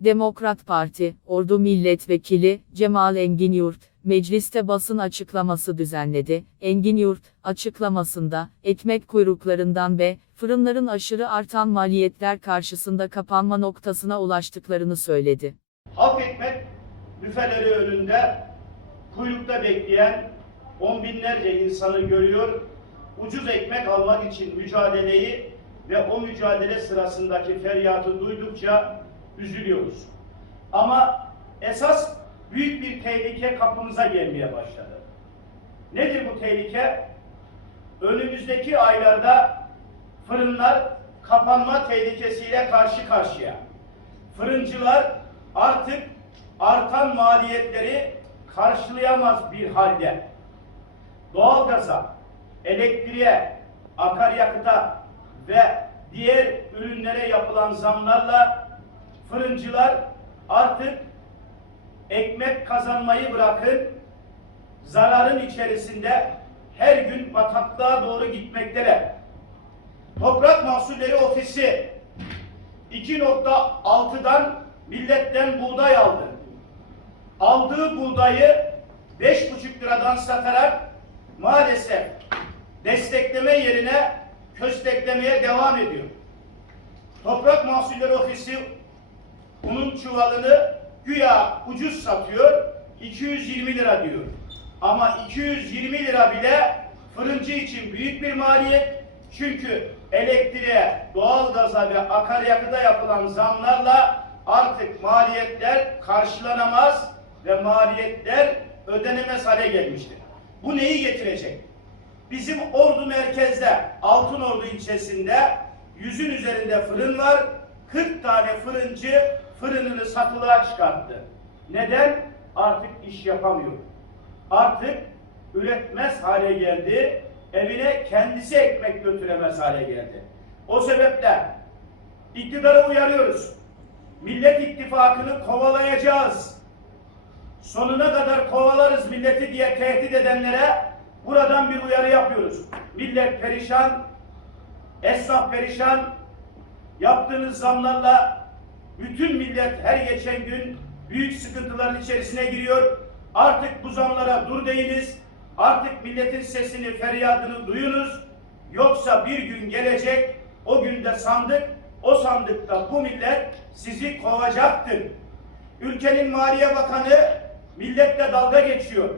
Demokrat Parti, Ordu Milletvekili, Cemal Engin Yurt, mecliste basın açıklaması düzenledi. Engin Yurt, açıklamasında, ekmek kuyruklarından ve fırınların aşırı artan maliyetler karşısında kapanma noktasına ulaştıklarını söyledi. Halk ekmek büfeleri önünde kuyrukta bekleyen on binlerce insanı görüyor. Ucuz ekmek almak için mücadeleyi ve o mücadele sırasındaki feryatı duydukça üzülüyoruz. Ama esas büyük bir tehlike kapımıza gelmeye başladı. Nedir bu tehlike? Önümüzdeki aylarda fırınlar kapanma tehlikesiyle karşı karşıya. Fırıncılar artık artan maliyetleri karşılayamaz bir halde. Doğalgaza, elektriğe, akaryakıta ve diğer ürünlere yapılan zamlarla fırıncılar artık ekmek kazanmayı bırakın, zararın içerisinde her gün bataklığa doğru gitmekteler. Toprak Mahsulleri Ofisi 2.6'dan milletten buğday aldı. Aldığı buğdayı 5,5 liradan satarak maalesef destekleme yerine kösteklemeye devam ediyor. Toprak Mahsulleri Ofisi çuvalını güya ucuz satıyor, 220 lira diyor. Ama 220 lira bile fırıncı için büyük bir maliyet. Çünkü elektriğe, doğalgaza ve akaryakıta yapılan zamlarla artık maliyetler karşılanamaz ve maliyetler ödenemez hale gelmiştir. Bu neyi getirecek? Bizim Ordu merkezde, Altınordu ilçesinde yüzün üzerinde fırın var. 40 tane fırıncı fırınını satılığa çıkarttı. Neden? Artık iş yapamıyor. Artık üretmez hale geldi. Evine kendisi ekmek götüremez hale geldi. O sebeple iktidara uyarıyoruz. Millet İttifakı'nı kovalayacağız. Sonuna kadar kovalarız milleti diye tehdit edenlere buradan bir uyarı yapıyoruz. Millet perişan, esnaf perişan, yaptığınız zamlarla bütün millet her geçen gün büyük sıkıntıların içerisine giriyor. Artık bu zamlara dur deyiniz. Artık milletin sesini, feryadını duyunuz. Yoksa bir gün gelecek, o günde sandık, o sandıkta bu millet sizi kovacaktır. Ülkenin Maliye Bakanı milletle dalga geçiyor.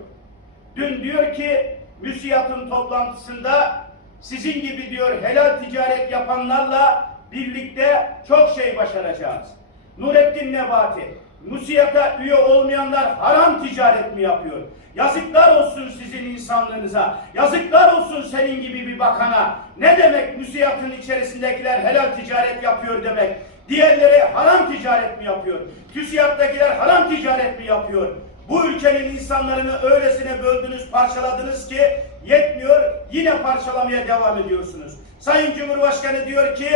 Dün diyor ki müsiyatın toplantısında sizin gibi diyor helal ticaret yapanlarla birlikte çok şey başaracağız. Nurettin Nebati, Musiyata üye olmayanlar haram ticaret mi yapıyor? Yazıklar olsun sizin insanlığınıza. Yazıklar olsun senin gibi bir bakana. Ne demek müsiyatın içerisindekiler helal ticaret yapıyor demek? Diğerleri haram ticaret mi yapıyor? TÜSİAD'dakiler haram ticaret mi yapıyor? Bu ülkenin insanlarını öylesine böldünüz, parçaladınız ki yetmiyor, yine parçalamaya devam ediyorsunuz. Sayın Cumhurbaşkanı diyor ki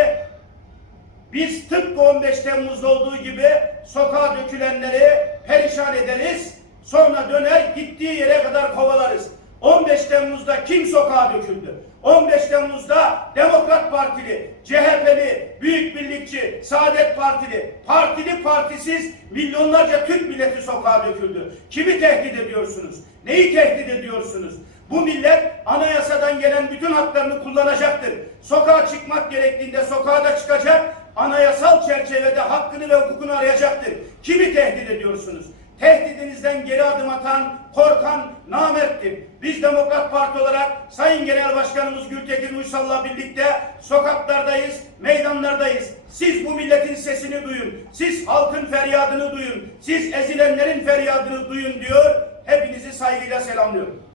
biz tıpkı 15 Temmuz'da olduğu gibi sokağa dökülenleri perişan ederiz. Sonra döner gittiği yere kadar kovalarız. 15 Temmuz'da kim sokağa döküldü? 15 Temmuz'da Demokrat Partili, CHP'li, Büyük Birlikçi, Saadet Partili, partili partisiz milyonlarca Türk milleti sokağa döküldü. Kimi tehdit ediyorsunuz? Neyi tehdit ediyorsunuz? Bu millet anayasadan gelen bütün haklarını kullanacaktır. Sokağa çıkmak gerektiğinde sokağa da çıkacak. Anayasal çerçevede hakkını ve hukukunu arayacaktır. Kimi tehdit ediyorsunuz? Tehdidinizden geri adım atan, korkan namerttir. Biz Demokrat Parti olarak Sayın Genel Başkanımız Gültekin Uysal'la birlikte sokaklardayız, meydanlardayız. Siz bu milletin sesini duyun. Siz halkın feryadını duyun. Siz ezilenlerin feryadını duyun diyor. Hepinizi saygıyla selamlıyorum.